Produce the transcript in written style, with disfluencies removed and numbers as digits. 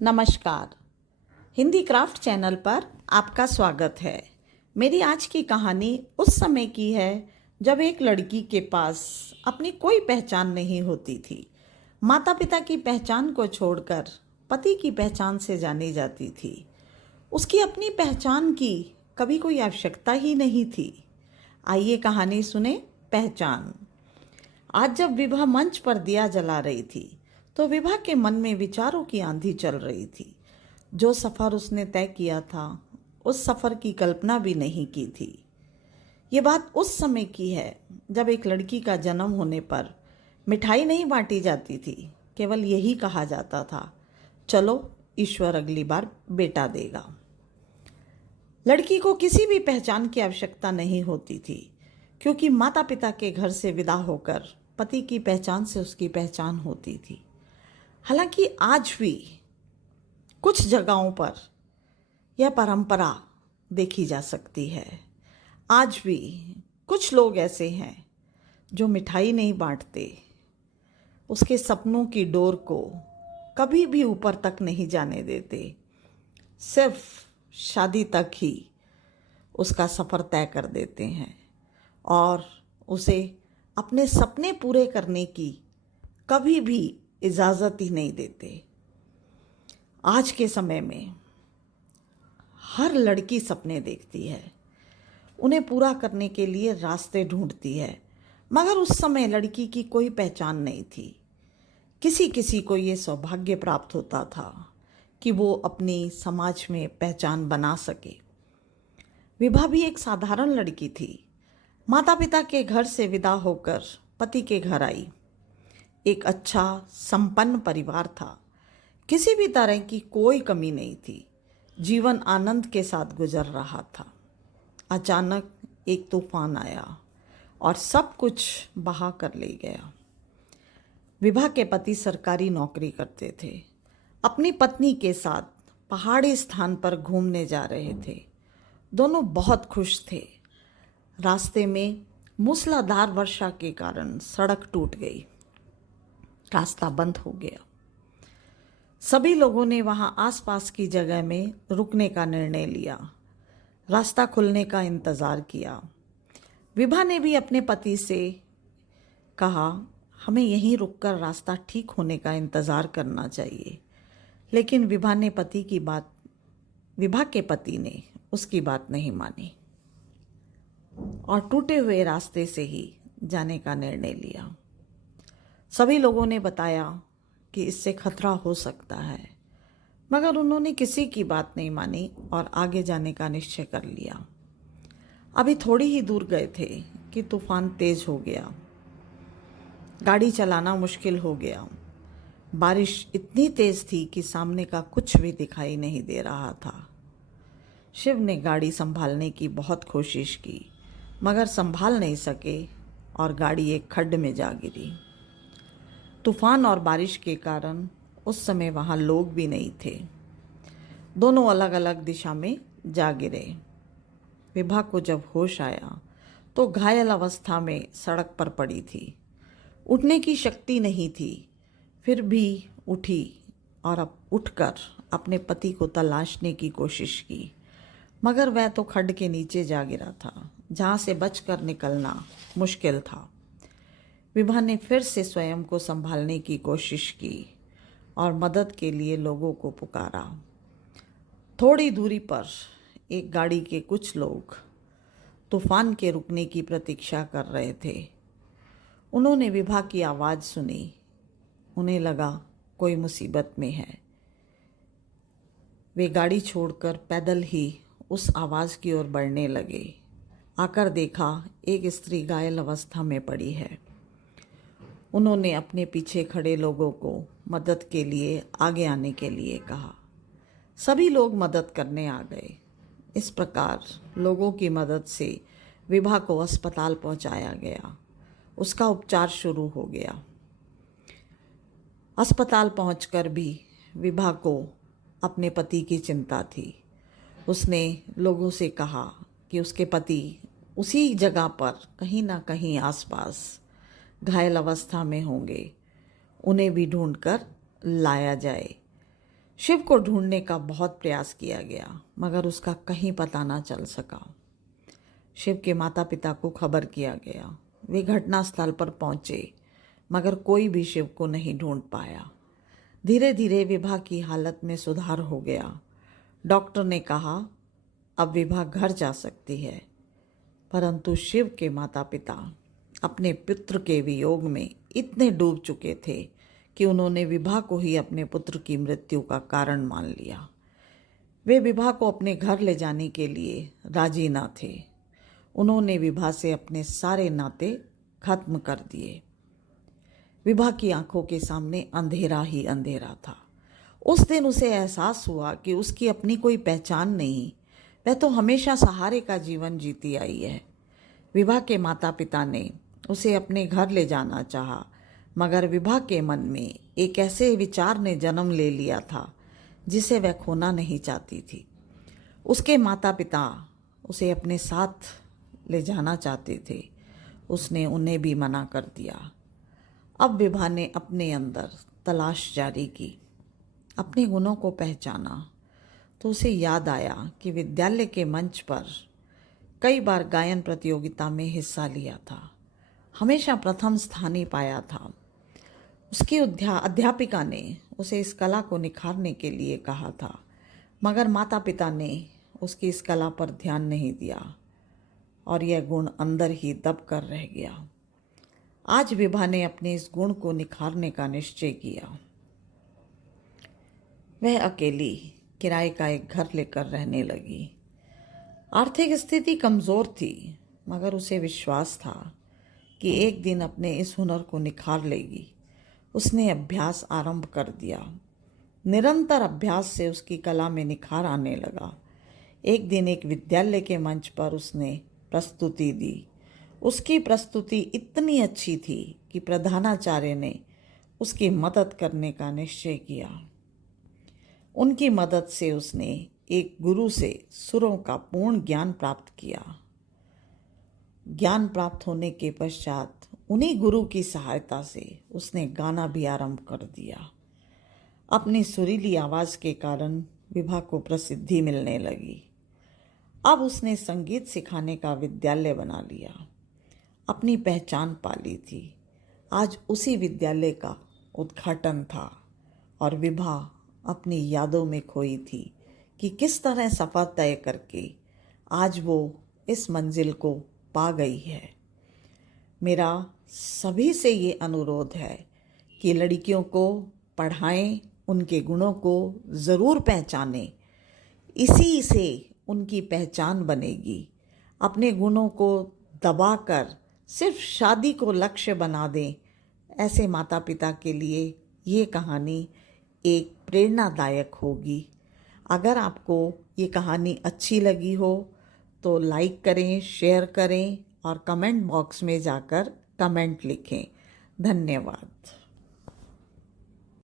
नमस्कार। Hindi craft channel पर आपका स्वागत है। मेरी आज की कहानी उस समय की है जब एक लड़की के पास अपनी कोई पहचान नहीं होती थी। माता पिता की पहचान को छोड़कर पति की पहचान से जानी जाती थी। उसकी अपनी पहचान की कभी कोई आवश्यकता ही नहीं थी। आइए कहानी सुने। पहचान। आज जब विभा मंच पर दिया जला रही थी तो विभा के मन में विचारों की आंधी चल रही थी। जो सफ़र उसने तय किया था उस सफ़र की कल्पना भी नहीं की थी। ये बात उस समय की है जब एक लड़की का जन्म होने पर मिठाई नहीं बांटी जाती थी, केवल यही कहा जाता था, चलो ईश्वर अगली बार बेटा देगा। लड़की को किसी भी पहचान की आवश्यकता नहीं होती थी, क्योंकि माता पिता के घर से विदा होकर पति की पहचान से उसकी पहचान होती थी। हालांकि आज भी कुछ जगहों पर यह परंपरा देखी जा सकती है। आज भी कुछ लोग ऐसे हैं जो मिठाई नहीं बांटते, उसके सपनों की डोर को कभी भी ऊपर तक नहीं जाने देते, सिर्फ शादी तक ही उसका सफ़र तय कर देते हैं और उसे अपने सपने पूरे करने की कभी भी इजाज़त ही नहीं देते। आज के समय में हर लड़की सपने देखती है, उन्हें पूरा करने के लिए रास्ते ढूंढती है, मगर उस समय लड़की की कोई पहचान नहीं थी। किसी किसी को ये सौभाग्य प्राप्त होता था कि वो अपनी समाज में पहचान बना सके। विभा भी एक साधारण लड़की थी। माता पिता के घर से विदा होकर पति के घर आई। एक अच्छा संपन्न परिवार था, किसी भी तरह की कोई कमी नहीं थी। जीवन आनंद के साथ गुजर रहा था। अचानक एक तूफान आया और सब कुछ बहा कर ले गया। विभा के पति सरकारी नौकरी करते थे, अपनी पत्नी के साथ पहाड़ी स्थान पर घूमने जा रहे थे। दोनों बहुत खुश थे। रास्ते में मूसलाधार वर्षा के कारण सड़क टूट गई, रास्ता बंद हो गया। सभी लोगों ने वहां आसपास की जगह में रुकने का निर्णय लिया, रास्ता खुलने का इंतज़ार किया। विभा ने भी अपने पति से कहा, हमें यहीं रुककर रास्ता ठीक होने का इंतज़ार करना चाहिए। लेकिन विभा के पति ने उसकी बात नहीं मानी और टूटे हुए रास्ते से ही जाने का निर्णय लिया। सभी लोगों ने बताया कि इससे खतरा हो सकता है, मगर उन्होंने किसी की बात नहीं मानी और आगे जाने का निश्चय कर लिया। अभी थोड़ी ही दूर गए थे कि तूफान तेज हो गया। गाड़ी चलाना मुश्किल हो गया। बारिश इतनी तेज थी कि सामने का कुछ भी दिखाई नहीं दे रहा था। शिव ने गाड़ी संभालने की बहुत कोशिश की, मगर संभाल नहीं सके और गाड़ी एक खड्ड में जा गिरी। तूफान और बारिश के कारण उस समय वहाँ लोग भी नहीं थे। दोनों अलग अलग दिशा में जा गिरे। विभा को जब होश आया तो घायल अवस्था में सड़क पर पड़ी थी। उठने की शक्ति नहीं थी, फिर भी उठी और अब उठकर अपने पति को तलाशने की कोशिश की, मगर वह तो खड्ड के नीचे जा गिरा था, जहाँ से बचकर निकलना मुश्किल था। विभा ने फिर से स्वयं को संभालने की कोशिश की और मदद के लिए लोगों को पुकारा। थोड़ी दूरी पर एक गाड़ी के कुछ लोग तूफान के रुकने की प्रतीक्षा कर रहे थे। उन्होंने विभा की आवाज़ सुनी। उन्हें लगा कोई मुसीबत में है। वे गाड़ी छोड़कर पैदल ही उस आवाज़ की ओर बढ़ने लगे। आकर देखा एक स्त्री घायल अवस्था में पड़ी है। उन्होंने अपने पीछे खड़े लोगों को मदद के लिए आगे आने के लिए कहा। सभी लोग मदद करने आ गए। इस प्रकार लोगों की मदद से विभा को अस्पताल पहुंचाया गया। उसका उपचार शुरू हो गया। अस्पताल पहुंचकर भी विभा को अपने पति की चिंता थी। उसने लोगों से कहा कि उसके पति उसी जगह पर कहीं ना कहीं आसपास घायल अवस्था में होंगे, उन्हें भी ढूंढकर लाया जाए। शिव को ढूंढने का बहुत प्रयास किया गया, मगर उसका कहीं पता ना चल सका। शिव के माता पिता को खबर किया गया। वे घटनास्थल पर पहुंचे, मगर कोई भी शिव को नहीं ढूंढ पाया। धीरे धीरे विभा की हालत में सुधार हो गया। डॉक्टर ने कहा अब विभा घर जा सकती है, परंतु शिव के माता पिता अपने पुत्र के वियोग में इतने डूब चुके थे कि उन्होंने विभा को ही अपने पुत्र की मृत्यु का कारण मान लिया। वे विभा को अपने घर ले जाने के लिए राजी न थे। उन्होंने विभा से अपने सारे नाते खत्म कर दिए। विभा की आंखों के सामने अंधेरा ही अंधेरा था। उस दिन उसे एहसास हुआ कि उसकी अपनी कोई पहचान नहीं, वह तो हमेशा सहारे का जीवन जीती आई है। विभा के माता पिता ने उसे अपने घर ले जाना चाहा, मगर विभा के मन में एक ऐसे विचार ने जन्म ले लिया था जिसे वह खोना नहीं चाहती थी। उसके माता पिता उसे अपने साथ ले जाना चाहते थे, उसने उन्हें भी मना कर दिया। अब विभा ने अपने अंदर तलाश जारी की, अपने गुणों को पहचाना, तो उसे याद आया कि विद्यालय के मंच पर कई बार गायन प्रतियोगिता में हिस्सा लिया था, हमेशा प्रथम स्थान ही पाया था। उसकी अध्यापिका ने उसे इस कला को निखारने के लिए कहा था, मगर माता पिता ने उसकी इस कला पर ध्यान नहीं दिया और यह गुण अंदर ही दब कर रह गया। आज विभा ने अपने इस गुण को निखारने का निश्चय किया। वह अकेली किराए का एक घर लेकर रहने लगी। आर्थिक स्थिति कमज़ोर थी, मगर उसे विश्वास था कि एक दिन अपने इस हुनर को निखार लेगी। उसने अभ्यास आरंभ कर दिया। निरंतर अभ्यास से उसकी कला में निखार आने लगा। एक दिन एक विद्यालय के मंच पर उसने प्रस्तुति दी। उसकी प्रस्तुति इतनी अच्छी थी कि प्रधानाचार्य ने उसकी मदद करने का निश्चय किया। उनकी मदद से उसने एक गुरु से सुरों का पूर्ण ज्ञान प्राप्त किया। ज्ञान प्राप्त होने के पश्चात उन्हीं गुरु की सहायता से उसने गाना भी आरंभ कर दिया। अपनी सुरीली आवाज़ के कारण विभा को प्रसिद्धि मिलने लगी। अब उसने संगीत सिखाने का विद्यालय बना लिया, अपनी पहचान पा ली थी। आज उसी विद्यालय का उद्घाटन था और विभा अपनी यादों में खोई थी कि किस तरह सफ़र तय करके आज वो इस मंजिल को पा गई है। मेरा सभी से ये अनुरोध है कि लड़कियों को पढ़ाएं, उनके गुणों को ज़रूर पहचानें, इसी से उनकी पहचान बनेगी। अपने गुणों को दबाकर सिर्फ शादी को लक्ष्य बना दें, ऐसे माता पिता के लिए ये कहानी एक प्रेरणादायक होगी। अगर आपको ये कहानी अच्छी लगी हो तो लाइक करें, शेयर करें और कमेंट बॉक्स में जाकर कमेंट लिखें। धन्यवाद।